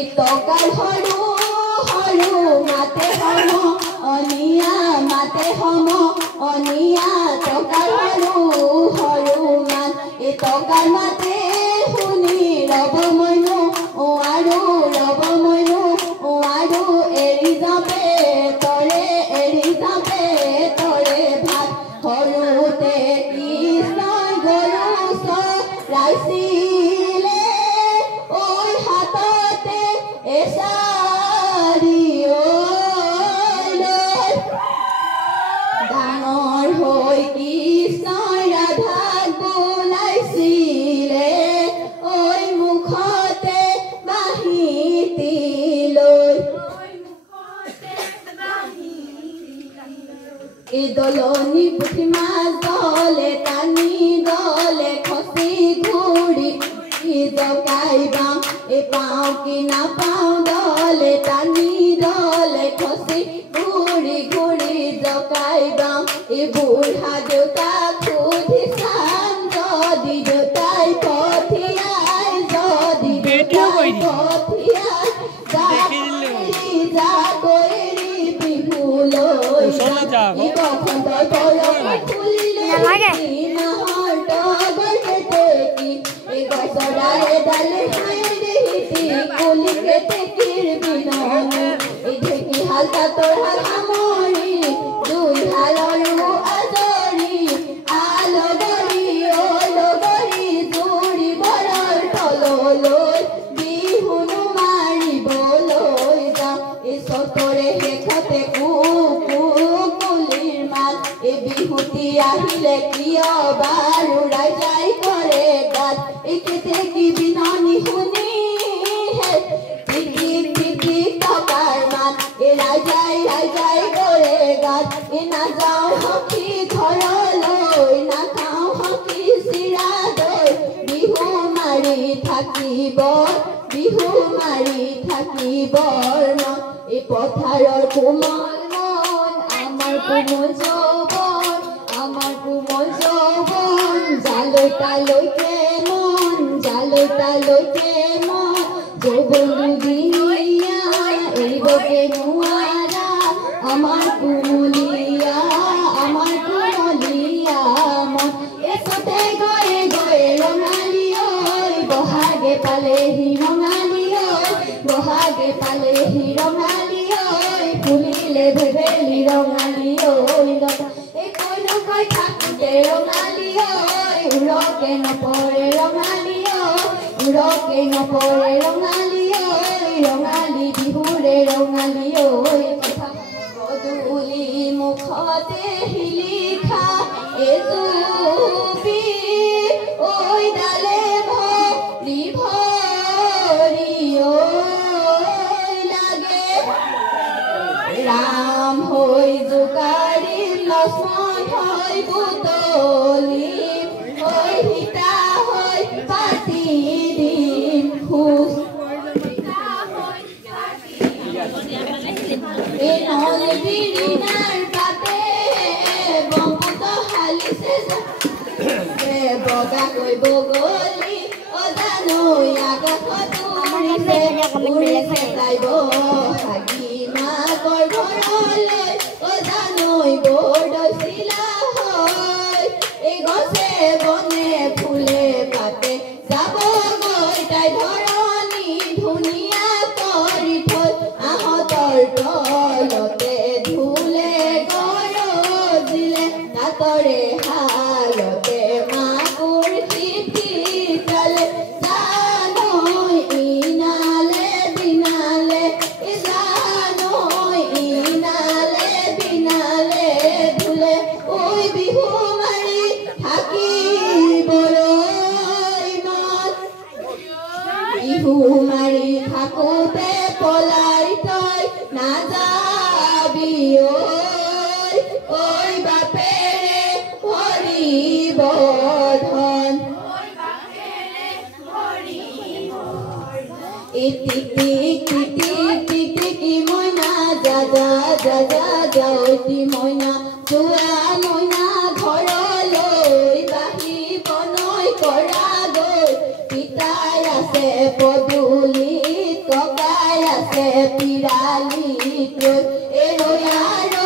Itokal holu holu mate homo onia mate homo onia tokal holu holu man itokal mate huni robo moinu oaru robo moinu oaru erizabe tore bhat horute kisnoy goru so raisi Idoloni puti mas dole tani dole khosi ghuri ido kaibam e pau ki na pau dole tani dole khosi ghuri ghuri ido kaibam e budha devta khudi san jodi devtai pothiai jodi devtai pothiai ja koiri bihulo হালকা তোর হালামরি দুই হালরু আদরি আলো গরি ওলো গরি জুড়ি বড়র টললই বিহুনু মারি বলই যা এসো তোরে হেখাতে কুকুলির মাল এ বিহুতি আহিলে কিয় বারুড়াই যাই করে গাত একেতে কি বিননি শুনি হে টিকি টিকি টকার মান এ রাজাই করে গাত এ না যাও হকি ঘৰলৈ না খাও হকি চিৰা দৈ বিহু মাৰি থাকিবৰ মন এই পথাৰৰ কোমল মন আমাৰ কোমল যৌৱন জালৈকে মন যৌৱন দুদিনীয়া এৰিবকে নোৱাৰা আমাৰ কুমলীয়া মন এচতে গয়ে ৰঙালী ঐ বহাগে পালেহি ৰঙালী ঐ ফুলিলে ভেবেলি ৰঙালী ঐ এই কৈ থাকোঁতে ৰঙালী ঐ উৰকে নপৰে ৰঙালী ঐ ৰঙালী বিহুৰে ৰঙালী ঐ গধূলি মুখতে শিলিখা এজুপি ঐ ডালে ভৰি ঐ লাগে ৰাম হৈ জোকাৰি লক্ষ্মণ হৈ বুটলি ঐ সীতা হৈ পাতি দিম খোজ এই নলবিৰিণাৰ পাতে বম্বুত হালিছে বগাকৈ বগলী অজানৈ আগত উৰিছে তাইব হাগি মাকৰ ঘৰলৈ অজানৈ বৰদৈচিলা হয় এই গছে বনে ফুলে পাতে যাবগৈ তাই ধৰণী ধুনীয়া কৰি থৈ আহঁতৰ তলতে ধুলে গৰজিলে তাতৰে হালতে মাকুৰ শীতলে জানৈ ইনালে বিনালে ধুলে ঐ বিহু মাৰি থাকি টিক টিক টিক টিক টিক টিকি মইনা যা যা যা যা যা ঐটি মইনা যোৱা মইনা ঘৰলৈ বাহিব নৈ কৰা গৈ পিতাই আছে পদূলিত ককাই আছে পিৰালিত ৰৈ এৰৈয়া